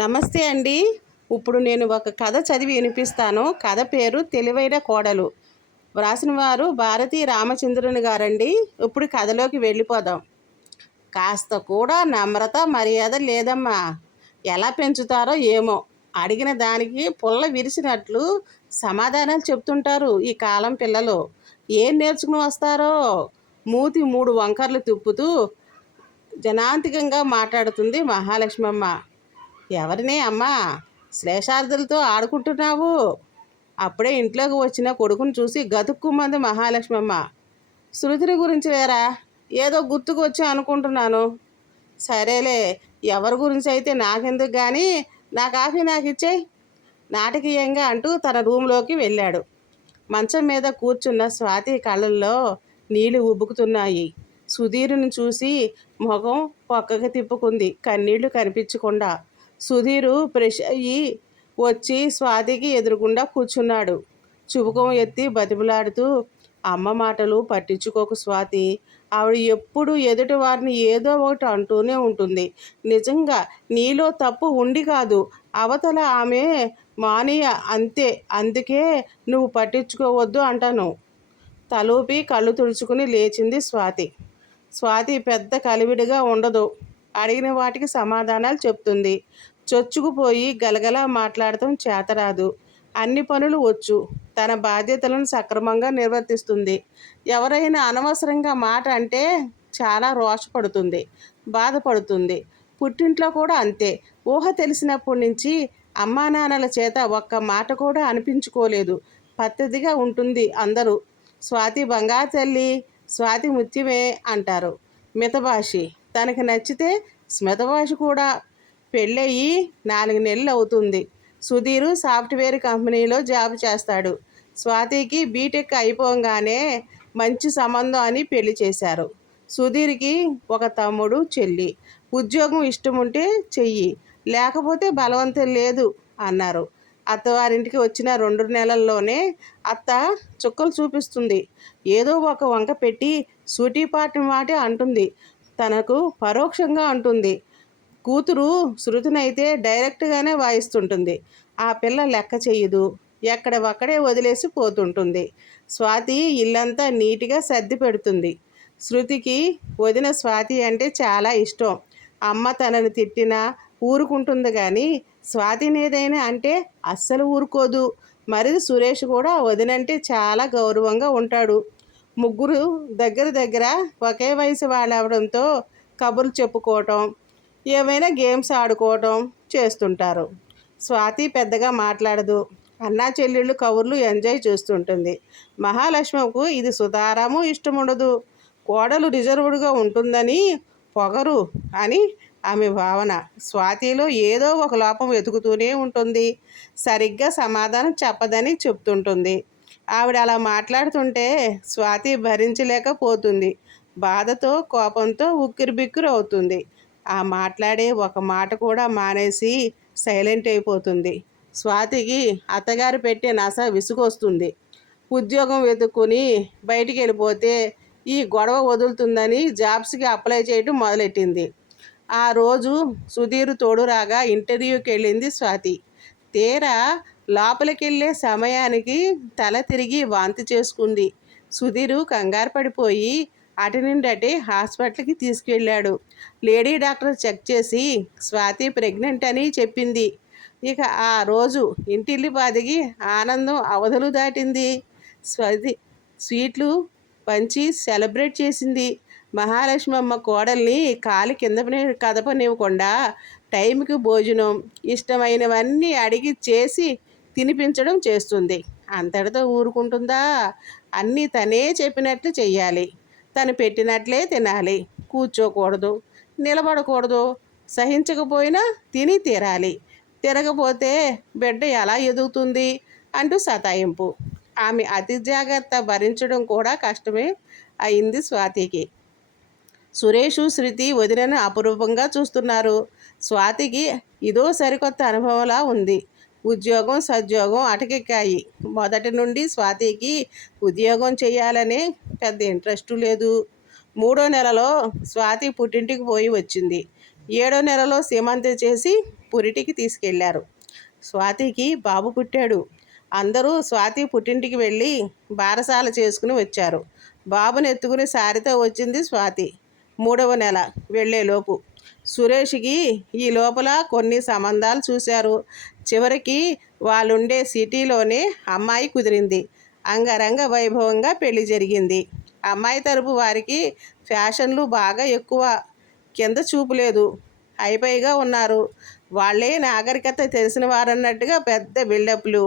నమస్తే అండి. ఇప్పుడు నేను ఒక కథ చదివి వినిపిస్తాను. కథ పేరు తెలివైన కోడలు. వ్రాసిన వారు భారతీ రామచంద్రుని గారండి. ఇప్పుడు కథలోకి వెళ్ళిపోదాం. కాస్త కూడా నమ్రత మర్యాద లేదమ్మా. ఎలా పెంచుతారో ఏమో. అడిగిన దానికి పుల్ల విరిసినట్లు సమాధానాలు చెప్తుంటారు ఈ కాలం పిల్లలు. ఏం నేర్చుకుని వస్తారో. మూతి మూడు వంకర్లు తిప్పుతూ జనాంతికంగా మాట్లాడుతుంది మహాలక్ష్మమ్మ. ఎవరినే అమ్మా శ్లేషార్థులతో ఆడుకుంటున్నావు? అప్పుడే ఇంట్లోకి వచ్చిన కొడుకుని చూసి గతుక్కుమంది మహాలక్ష్మమ్మ. శృతిని గురించి లేరా? ఏదో గుర్తుకు వచ్చి అనుకుంటున్నాను. సరేలే, ఎవరి గురించి అయితే నాకెందుకు కానీ నా కాఫీ నాకు ఇచ్చేయి నాటకీయంగా అంటూ తన రూంలోకి వెళ్ళాడు. మంచం మీద కూర్చున్న స్వాతి కళ్ళల్లో నీళ్లు ఉబ్బుకుతున్నాయి. సుధీరుని చూసి ముఖం పక్కకి తిప్పుకుంది, కన్నీళ్లు కనిపించకుండా. సుధీరు ఫ్రెష్ అయ్యి వచ్చి స్వాతికి ఎదురుగుండా కూర్చున్నాడు. చుబుకం ఎత్తి బతిమలాడుతూ, అమ్మ మాటలు పట్టించుకోకు స్వాతి. ఆవిడ ఎప్పుడు ఎదుటి వారిని ఏదో ఒకటి అంటూనే ఉంటుంది. నిజంగా నీలో తప్పు ఉండి కాదు, అవతల ఆమె మానీయ అంతే. అందుకే నువ్వు పట్టించుకోవద్దు అంటాను. తలూపి కళ్ళు తుడుచుకుని లేచింది స్వాతి. స్వాతి పెద్ద కలివిడిగా ఉండదు. అడిగిన వాటికి సమాధానాలు చెప్తుంది. చొచ్చుకుపోయి గలగలా మాట్లాడటం చేతరాదు. అన్ని పనులు వచ్చు. తన బాధ్యతలను సక్రమంగా నిర్వర్తిస్తుంది. ఎవరైనా అనవసరంగా మాట అంటే చాలా రోషపడుతుంది, బాధపడుతుంది. పుట్టింట్లో కూడా అంతే. ఊహ తెలిసినప్పటి నుంచి అమ్మా నాన్నల చేత ఒక్క మాట కూడా అనిపించుకోలేదు. పద్ధతిగా ఉంటుంది అందరూ. స్వాతి బంగారు తల్లి, స్వాతి ముత్యమే అంటారు. మితభాషి. తనకి నచ్చితే స్మితభాషి కూడా. పెళ్ళయి 4 నెలలు అవుతుంది. సుధీరు సాఫ్ట్వేర్ కంపెనీలో జాబ్ చేస్తాడు. స్వాతికి బీటెక్ అయిపోగానే మంచి సంబంధం అని పెళ్లి చేశారు. సుధీర్కి ఒక తమ్ముడు, చెల్లి. ఉద్యోగం ఇష్టం ఉంటే చెయ్యి, లేకపోతే బలవంతం లేదు అన్నారు. అత్తవారింటికి వచ్చిన 2 నెలల్లోనే అత్త చుక్కలు చూపిస్తుంది. ఏదో ఒక వంక పెట్టి సూటిపాటి మాట అంటుంది. తనకు పరోక్షంగా అంటుంది. కూతురు శృతినైతే డైరెక్ట్గానే వాయిస్తుంటుంది. ఆ పిల్ల లెక్క చెయ్యదు. ఎక్కడ ఒక్కడే వదిలేసి పోతుంటుంది. స్వాతి ఇల్లంతా నీట్గా సర్ది పెడుతుంది. శృతికి వదిన స్వాతి అంటే చాలా ఇష్టం. అమ్మ తనని తిట్టినా ఊరుకుంటుంది, కానీ స్వాతినేదైనా అంటే అస్సలు ఊరుకోదు. మరిది సురేష్ కూడా వదినంటే చాలా గౌరవంగా ఉంటాడు. ముగ్గురు దగ్గర ఒకే వయసు వాళ్ళు అవడంతో కబుర్లు చెప్పుకోవటం, ఏమైనా గేమ్స్ ఆడుకోవటం చేస్తుంటారు. స్వాతి పెద్దగా మాట్లాడదు. అన్నా చెల్లెళ్ళు కబుర్లు ఎంజాయ్ చేస్తుంటుంది. మహాలక్ష్మకు ఇది సుతారాము ఇష్టం ఉండదు. కోడలు రిజర్వ్డ్గా ఉంటుందని, పొగరు అని ఆమె భావన. స్వాతిలో ఏదో ఒక లోపం వెతుకుతూనే ఉంటుంది. సరిగ్గా సమాధానం చెప్పదని చెప్తుంటుంది. ఆవిడ అలా మాట్లాడుతుంటే స్వాతి భరించలేకపోతుంది. బాధతో కోపంతో ఉక్కిరిబిక్కిరి అవుతుంది. ఆ మాట్లాడే ఒక మాట కూడా మానేసి సైలెంట్ అయిపోతుంది. స్వాతికి అత్తగారు పెట్టే నస విసుగొస్తుంది. ఉద్యోగం వెతుక్కుని బయటికి వెళ్ళిపోతే ఈ గొడవ వదులుతుందని జాబ్స్కి అప్లై చేయడం మొదలెట్టింది. ఆ రోజు సుధీర్ తోడు రాగా ఇంటర్వ్యూకి వెళ్ళింది స్వాతి. తీరా లోపలికి వెళ్ళే సమయానికి తల తిరిగి వాంతి చేసుకుంది. సుధీరు కంగారు పడిపోయి అటు నుండి అటే హాస్పిటల్కి తీసుకెళ్ళాడు. లేడీ డాక్టర్ చెక్ చేసి స్వాతి ప్రెగ్నెంట్ అని చెప్పింది. ఇక ఆ రోజు ఇంటిల్లిపాదికి ఆనందం అవధులు దాటింది. స్వాతి స్వీట్లు పంచి సెలబ్రేట్ చేసింది. మహాలక్ష్మమ్మ కోడల్ని కాలి కింద కదపనివ్వకుండా టైంకి భోజనం, ఇష్టమైనవన్నీ అడిగి చేసి తినిపించడం చేస్తుంది. అంతటితో ఊరుకుంటుందా? అన్నీ తనే చెప్పినట్లు చెయ్యాలి. తను పెట్టినట్లే తినాలి. కూర్చోకూడదు, నిలబడకూడదు. సహించకపోయినా తిని తీరాలి. తిరగపోతే బిడ్డ ఎలా ఎదుగుతుంది అంటూ సతాయింపు. ఆమె అతి జాగ్రత్త భరించడం కూడా కష్టమే అయింది స్వాతికి. సురేషు, శృతి వదినను అపురూపంగా చూస్తున్నారు. స్వాతికి ఇదో సరికొత్త అనుభవంలా ఉంది. ఉద్యోగం, సద్యోగం అటకెక్కాయి. మొదటి నుండి స్వాతికి ఉద్యోగం చేయాలనే పెద్ద ఇంట్రెస్టు లేదు. 3వ నెలలో స్వాతి పుట్టింటికి పోయి వచ్చింది. 7వ నెలలో సీమంతం చేసి పురిటికి తీసుకెళ్లారు. స్వాతికి బాబు పుట్టాడు. అందరూ స్వాతి పుట్టింటికి వెళ్ళి బారసాల చేసుకుని వచ్చారు. బాబుని ఎత్తుకుని సారితో వచ్చింది స్వాతి. 3వ నెల వెళ్ళేలోపు సురేష్కి ఈ లోపల కొన్ని సంబంధాలు చూశారు. చివరికి వాళ్ళుండే సిటీలోనే అమ్మాయి కుదిరింది. అంగరంగ వైభవంగా పెళ్లి జరిగింది. అమ్మాయి తరపు వారికి ఫ్యాషన్లు బాగా ఎక్కువ, కింద చూపు లేదు, హైపైగా ఉన్నారు. వాళ్ళే నాగరికత తెలిసిన వారన్నట్టుగా పెద్ద బిల్డప్లు.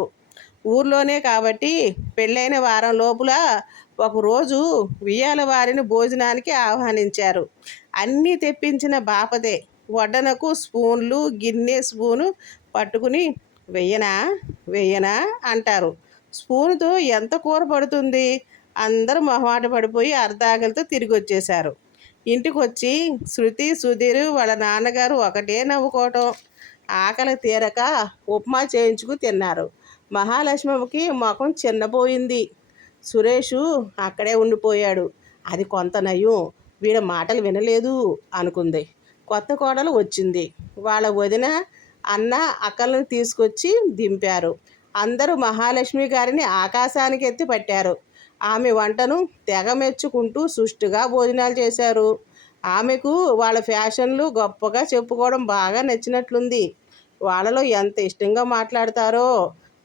ఊర్లోనే కాబట్టి పెళ్ళైన వారం లోపల ఒకరోజు వియ్యాల వారిని భోజనానికి ఆహ్వానించారు. అన్నీ తెప్పించిన బాపతే. వడ్డనకు స్పూన్లు, గిన్నె స్పూను పట్టుకుని వెయ్యనా వెయ్యనా అంటారు. స్పూనుతో ఎంత కూర పడుతుంది? అందరూ మొహమాట పడిపోయి అర్ధాకలితో తిరిగి వచ్చేశారు. ఇంటికి వచ్చి శృతి, సుధీర్ వాళ్ళ నాన్నగారు ఒకటే నవ్వుకోవటం. ఆకలి తీరక ఉప్మా చేయించుకు తిన్నారు. మహాలక్ష్మికి ముఖం చిన్నపోయింది. సురేషు అక్కడే ఉండిపోయాడు. అది కొంత నయం, వీడి మాటలు వినలేదు అనుకుంది. కొత్త కోడలు వచ్చింది. వాళ్ళ వదిన, అన్న, అక్కలను తీసుకొచ్చి దింపారు. అందరూ మహాలక్ష్మి గారిని ఆకాశానికి ఎత్తి పట్టారు. ఆమె వంటను తెగ మెచ్చుకుంటూ సుష్టుగా భోజనాలు చేశారు. ఆమెకు వాళ్ళ ఫ్యాషన్లు గొప్పగా చెప్పుకోవడం బాగా నచ్చినట్లుంది. వాళ్ళలో ఎంత ఇష్టంగా మాట్లాడతారో,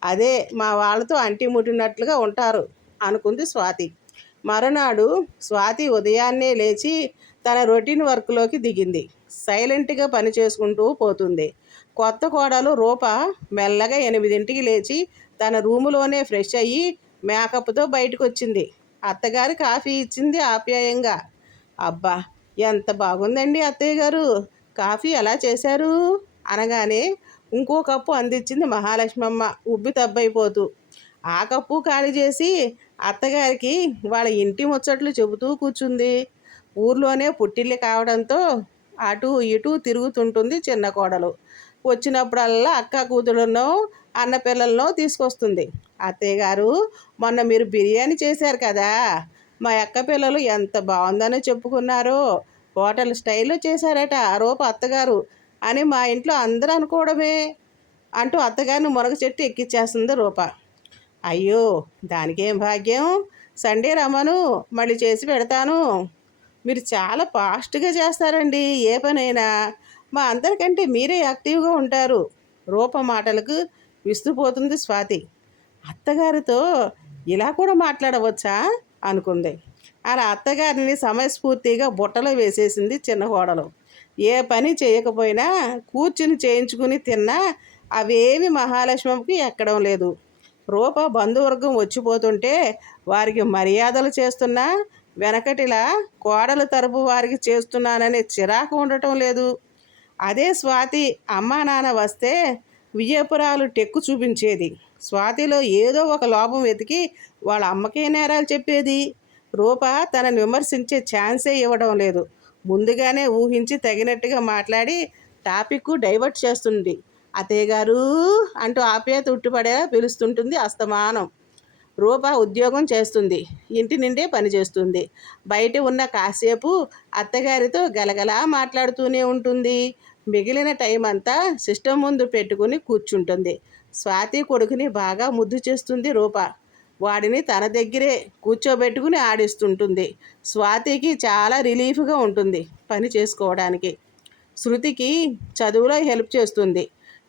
అదే మా వాళ్ళతో అంటి ముట్టినట్లుగా ఉంటారు అనుకుంది స్వాతి. మరునాడు స్వాతి ఉదయాన్నే లేచి తన రొటీన్ వర్క్లోకి దిగింది. సైలెంట్గా పని చేసుకుంటూ పోతుంది. కొత్త కోడలు రూప మెల్లగా 8ంటికి లేచి తన రూములోనే ఫ్రెష్ అయ్యి మేకప్తో బయటకు వచ్చింది. అత్తగారు కాఫీ ఇచ్చింది ఆప్యాయంగా. అబ్బా, ఎంత బాగుందండి అత్తయ్య గారు, కాఫీ ఎలా చేశారు అనగానే ఇంకో కప్పు అందించింది మహాలక్ష్మమ్మ ఉబ్బి తబ్బైపోతూ. ఆ కప్పు ఖాళీ చేసి అత్తగారికి వాళ్ళ ఇంటి ముచ్చట్లు చెబుతూ కూర్చుంది. ఊర్లోనే పుట్టిల్లు కావడంతో అటు ఇటు తిరుగుతుంటుంది చిన్న కోడలు. వచ్చినప్పుడల్లా అక్క కూతురునో అన్న పిల్లలనో తీసుకొస్తుంది. అత్తయ్య గారు, మొన్న మీరు బిర్యానీ చేశారు కదా, మా అక్క పిల్లలు ఎంత బాగుందని చెప్పుకున్నారో. హోటల్ స్టైల్లో చేశారట రూప అత్తగారు అని మా ఇంట్లో అందరూ అనుకోవడమే అంటూ అత్తగారిని మునగ చెట్టు ఎక్కిచ్చేస్తుంది రూప. అయ్యో, దానికేం భాగ్యం, సండే రమ్మను, మళ్ళీ చేసి పెడతాను. మీరు చాలా ఫాస్ట్గా చేస్తారండి ఏ పనైనా, మా అందరికంటే మీరే యాక్టివ్గా ఉంటారు. రూప మాటలకు విస్తుపోతుంది స్వాతి. అత్తగారితో ఇలా కూడా మాట్లాడవచ్చా అనుకుంది. అలా అత్తగారిని సమయస్ఫూర్తిగా బుట్టలో వేసేసింది చిన్న కోడలు. ఏ పని చేయకపోయినా కూర్చుని చేయించుకుని తిన్నా అవేమి మహాలక్ష్మికి ఎక్కడం లేదు. రూప బంధువర్గం వచ్చిపోతుంటే వారికి మర్యాదలు చేస్తున్నా వెనకటిలా కోడల తరపు వారికి చేస్తున్నాననే చిరాకు ఉండటం లేదు. అదే స్వాతి అమ్మా నాన్న వస్తే విజయపురాలు టెక్కు చూపించేది. స్వాతిలో ఏదో ఒక లోపం వెతికి వాళ్ళ అమ్మకే నేరాలు చెప్పేది. రూప తనను విమర్శించే ఛాన్సే ఇవ్వడం లేదు. ముందుగానే ఊహించి తగినట్టుగా మాట్లాడి టాపిక్ డైవర్ట్ చేస్తుంది. అత్తయ్య గారు అంటూ ఆప్యాయత ఉట్టిపడేలా పిలుస్తుంటుంది అస్తమానం. రూప ఉద్యోగం చేస్తుంది, ఇంటి నిండే పనిచేస్తుంది. బయట ఉన్న కాసేపు అత్తగారితో గలగలా మాట్లాడుతూనే ఉంటుంది. మిగిలిన టైం అంతా సిస్టమ్ ముందు పెట్టుకుని కూర్చుంటుంది. స్వాతి కొడుకుని బాగా ముద్దు చేస్తుంది రూప. వాడిని తన దగ్గరే కూర్చోబెట్టుకుని ఆడిస్తుంటుంది. స్వాతికి చాలా రిలీఫ్గా ఉంటుంది పని చేసుకోవడానికి. శృతికి చదువులో హెల్ప్ చేస్తుంది.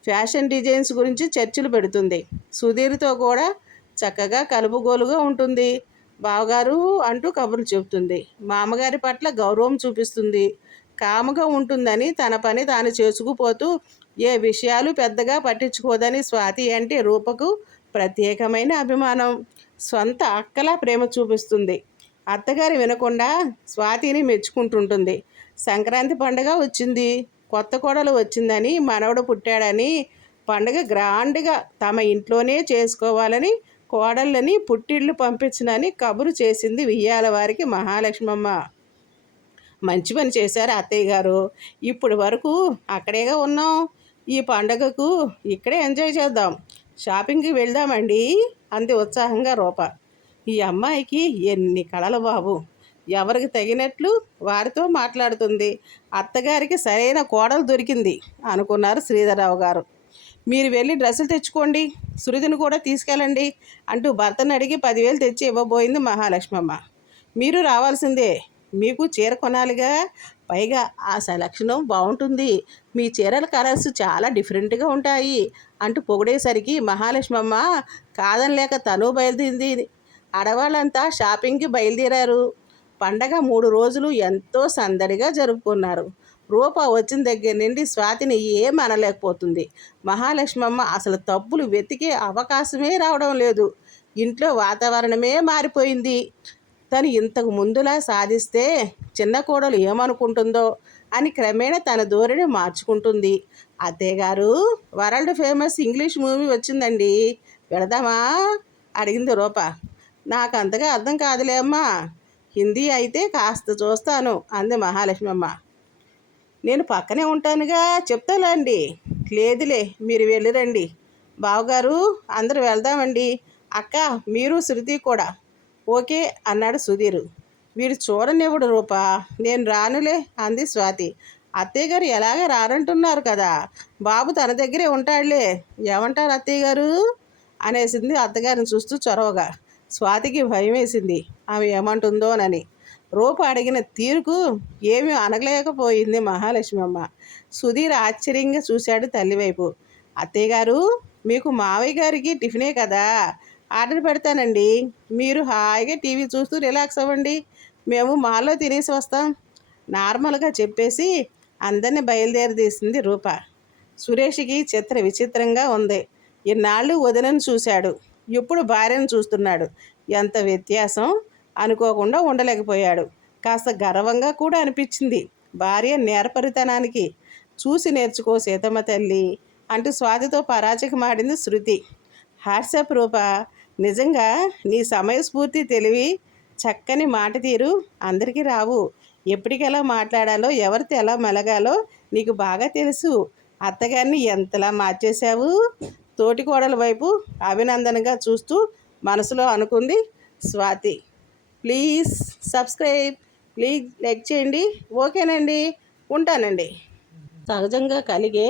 ఫ్యాషన్ డిజైన్స్ గురించి చర్చలు పెడుతుంది. సుధీర్తో కూడా చక్కగా కలుపుగోలుగా ఉంటుంది. బావగారు అంటూ కబుర్లు చెబుతుంది. మామగారి పట్ల గౌరవం చూపిస్తుంది. కాముగా ఉంటుందని తన పని తాను చేసుకుపోతూ ఏ విషయాలు పెద్దగా పట్టించుకోదని స్వాతి అంటే రూపకు ప్రత్యేకమైన అభిమానం. సొంత అక్కలా ప్రేమ చూపిస్తుంది. అత్తగారు వినకుండా స్వాతిని మెచ్చుకుంటుంటుంది. సంక్రాంతి పండుగ వచ్చింది. కొత్త కోడలు వచ్చిందని, మనవడు పుట్టాడని పండుగ గ్రాండ్గా తమ ఇంట్లోనే చేసుకోవాలని కోడళ్ళని పుట్టిళ్ళు పంపించనని కబురు చేసింది వియ్యాల వారికి మహాలక్ష్మమ్మ. మంచి పని చేశారు అత్తయ్య గారు, ఇప్పటి వరకు అక్కడేగా ఉన్నాం, ఈ పండగకు ఇక్కడే ఎంజాయ్ చేద్దాం, షాపింగ్కి వెళ్దామండి అంది ఉత్సాహంగా రూప. ఈ అమ్మాయికి ఎన్ని కళలు బాబు, ఎవరికి తగినట్లు వారితో మాట్లాడుతుంది. అత్తగారికి సరైన కోడలు దొరికింది అనుకున్నారు శ్రీధర్రావు గారు. మీరు వెళ్ళి డ్రెస్సులు తెచ్చుకోండి, శృతిని కూడా తీసుకెళ్ళండి అంటూ భర్తను అడిగి 10,000 తెచ్చి ఇవ్వబోయింది మహాలక్ష్మమ్మ. మీరు రావాల్సిందే, మీకు చీర కొనాలిగా, పైగా ఆ సెలక్షను బాగుంటుంది, మీ చీరల కలర్స్ చాలా డిఫరెంట్గా ఉంటాయి అంటూ పొగిడేసరికి మహాలక్ష్మమ్మ కాదనలేక తను బయలుదేరింది. ఆడవాళ్ళంతా షాపింగ్కి బయలుదేరారు. పండగ 3 రోజులు ఎంతో సందడిగా జరుపుకున్నారు. రూప వచ్చిన దగ్గర నుండి స్వాతిని ఏం అనలేకపోతుంది. మహాలక్ష్మమ్మ అసలు తప్పులు వెతికే అవకాశమే రావడం లేదు. ఇంట్లో వాతావరణమే మారిపోయింది. తను ఇంతకు ముందులా సాధిస్తే చిన్న కోడలు ఏమనుకుంటుందో అని క్రమేణా తన ధోరణి మార్చుకుంటుంది. అత్తయ్యగారు, వరల్డ్ ఫేమస్ ఇంగ్లీష్ మూవీ వచ్చిందండి, వెళదామా అడిగింది రూప. నాకు అంతగా అర్థం కాదులే అమ్మా, హిందీ అయితే కాస్త చూస్తాను అంది మహాలక్ష్మమ్మ. నేను పక్కనే ఉంటానుగా, చెప్తాలేండి. లేదులే, మీరు వెళ్ళిరండి. బావగారు, అందరూ వెళ్దామండి. అక్క, మీరు శృతి కూడా. ఓకే అన్నాడు సుధీర్. వీడు చూడనివ్వడు రూప, నేను రానులే అంది స్వాతి. అత్తయ్య గారు ఎలాగ రానంటున్నారు కదా, బాబు తన దగ్గరే ఉంటాడులే. ఏమంటారు అత్తయ్య గారు అనేసింది అత్తగారిని చూస్తూ చొరవగా. స్వాతికి భయం వేసింది, ఆమె ఏమంటుందోనని. రూప అడిగిన తీరుకు ఏమీ అనగలేకపోయింది మహాలక్ష్మమ్మ. సుధీర్ ఆశ్చర్యంగా చూశాడు తల్లివైపు. అత్తయ్య గారు, మీకు మావయ్య గారికి టిఫినే కదా, ఆర్డర్ పెడతానండి. మీరు హాయిగా టీవీ చూస్తూ రిలాక్స్ అవ్వండి, మేము మాల్లో తినేసి వస్తాం నార్మల్గా చెప్పేసి అందరినీ బయలుదేరదీసింది రూప. సురేష్కి చిత్ర విచిత్రంగా ఉంది. ఇన్నాళ్ళు వదినను చూశాడు, ఇప్పుడు భార్యను చూస్తున్నాడు. ఎంత వ్యత్యాసం అనుకోకుండా ఉండలేకపోయాడు. కాస్త గర్వంగా కూడా అనిపించింది భార్య నేర్పరితనానికి. చూసి నేర్చుకో సీతమ్మ తల్లి అంటూ స్వాతితో పరాచకమాడింది శృతి. హ్యాట్సాప్ రూప, నిజంగా నీ సమయస్ఫూర్తి, తెలివి, చక్కని మాట తీరు అందరికీ రావు. ఎప్పటికెలా మాట్లాడాలో, ఎవరితో ఎలా మెలగాలో నీకు బాగా తెలుసు. అత్తగారిని ఎంతలా మార్చేశావు. తోటి కోడల వైపు అభినందనగా చూస్తూ మనసులో అనుకుంది Swathi. Please subscribe, please like చేయండి. ఓకేనండి, ఉంటానండి. సహజంగా కలిగే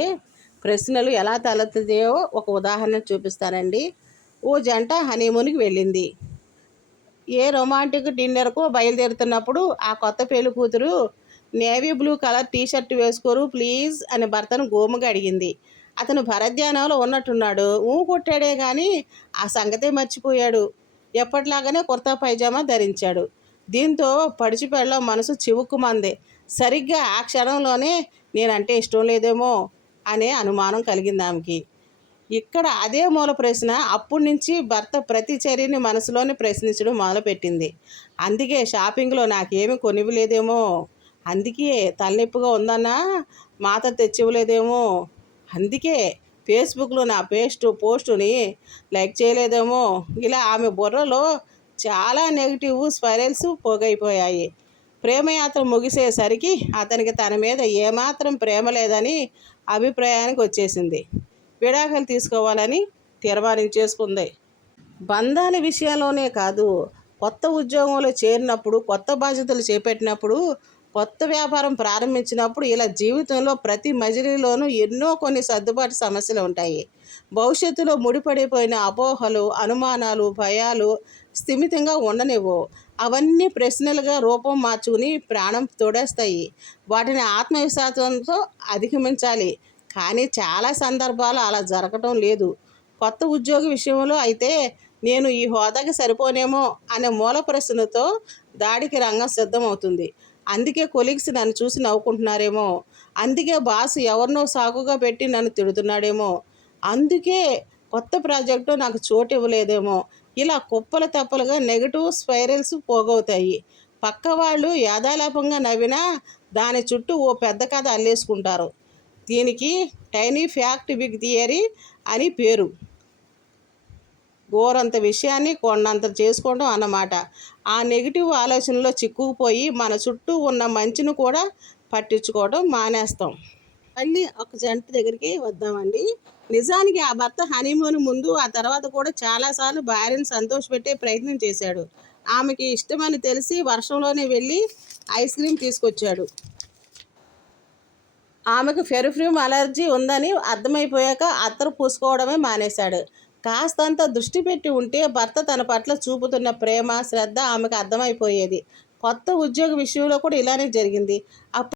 ప్రశ్నలు ఎలా తలెత్తుతాయో ఒక ఉదాహరణ చూపిస్తానండి. ఓ జంట హనీమూన్కి వెళ్ళింది. ఏ రొమాంటిక్ డిన్నర్కో బయలుదేరుతున్నప్పుడు ఆ కొత్త పెళ్లి కూతురు నేవీ బ్లూ కలర్ టీషర్ట్ వేసుకోరు ప్లీజ్ అని భర్తను గోముగా అడిగింది. అతను భరధ్యానంలో ఉన్నట్టున్నాడు. కొట్టాడే కానీ ఆ సంగతే మర్చిపోయాడు. ఎప్పటిలాగానే కుర్తా పైజామా ధరించాడు. దీంతో పడిచిపెళ్ళ మనసు చివుక్కుమంది. సరిగ్గా ఆ క్షణంలోనే నేనంటే ఇష్టం లేదేమో అనే అనుమానం కలిగింది ఆమెకి. ఇక్కడ అదే మూల ప్రశ్న అప్పటి నుంచి భర్త ప్రతి చర్యని మనసులోనే ప్రశ్నించడం మొదలుపెట్టింది. అందుకే షాపింగ్లో నాకేమీ కొనివ్వలేదేమో, అందుకే తలనొప్పిగా ఉందన్నా మాత తెచ్చివ్వలేదేమో, అందుకే ఫేస్బుక్లో నా పోస్టుని లైక్ చేయలేదేమో, ఇలా ఆమె బుర్రలో చాలా నెగిటివ్ స్పైరల్స్ పోగైపోయాయి. ప్రేమయాత్ర ముగిసేసరికి అతనికి తన మీద ఏమాత్రం ప్రేమ లేదని అభిప్రాయానికి వచ్చేసింది. విడాకులు తీసుకోవాలని తీర్మానించేసుకుంది. బంధాల విషయంలోనే కాదు, కొత్త ఉద్యోగంలో చేరినప్పుడు, కొత్త బాధ్యతలు చేపట్టినప్పుడు, కొత్త వ్యాపారం ప్రారంభించినప్పుడు ఇలా జీవితంలో ప్రతి మజిలీలోనూ కొన్ని సర్దుబాటు సమస్యలు ఉంటాయి. భవిష్యత్తులో ముడిపడిపోయిన అపోహలు, అనుమానాలు, భయాలు స్థిమితంగా ఉండనివ్వు. అవన్నీ ప్రశ్నలుగా రూపం మార్చుకుని ప్రాణం తోడేస్తాయి. వాటిని ఆత్మవిశ్వాసంతో అధిగమించాలి. కానీ చాలా సందర్భాలు అలా జరగటం లేదు. కొత్త ఉద్యోగి విషయంలో అయితే నేను ఈ హోదాకి సరిపోనేమో అనే మూల ప్రశ్నతో దాడికి రంగం సిద్ధమవుతుంది. అందుకే కొలీగ్స్ నన్ను చూసి నవ్వుకుంటున్నారేమో, అందుకే బాస్ ఎవరినో సాకుగా పెట్టి నన్ను తిడుతున్నాడేమో, అందుకే కొత్త ప్రాజెక్టు నాకు చోటు ఇవ్వలేదేమో, ఇలా కుప్పల తెప్పలుగా నెగిటివ్ స్పైరల్స్ పోగవుతాయి. పక్క వాళ్ళు యాదాలాపంగా నవ్వినా దాని చుట్టూ ఓ పెద్ద కథ అల్లేసుకుంటారు. దీనికి టైనీ ఫ్యాక్ట్ బిగ్ థియరీ అని పేరు. గోరంత విషయాన్ని కొండంత చేసుకోవడం అన్నమాట. ఆ నెగిటివ్ ఆలోచనలో చిక్కుకుపోయి మన చుట్టూ ఉన్న మంచిని కూడా పట్టించుకోవడం మానేస్తాం. మళ్ళీ ఒక జంట దగ్గరికి వద్దామండి. నిజానికి ఆ భర్త హనీమూన్ ముందు, ఆ తర్వాత కూడా చాలాసార్లు భార్యను సంతోషపెట్టే ప్రయత్నం చేశాడు. ఆమెకి ఇష్టమని తెలిసి వర్షంలోనే వెళ్ళి ఐస్ క్రీమ్ తీసుకొచ్చాడు. ఆమెకు పెర్ఫ్యూమ్ అలర్జీ ఉందని అర్థమైపోయాక అత్తరు పూసుకోవడమే మానేశాడు. కాస్తంత దృష్టి పెట్టి ఉంటే భర్త తన పట్ల చూపుతున్న ప్రేమ, శ్రద్ధ ఆమెకు అర్థమైపోయేది. కొత్త ఉద్యోగ విషయంలో కూడా ఇలానే జరిగింది.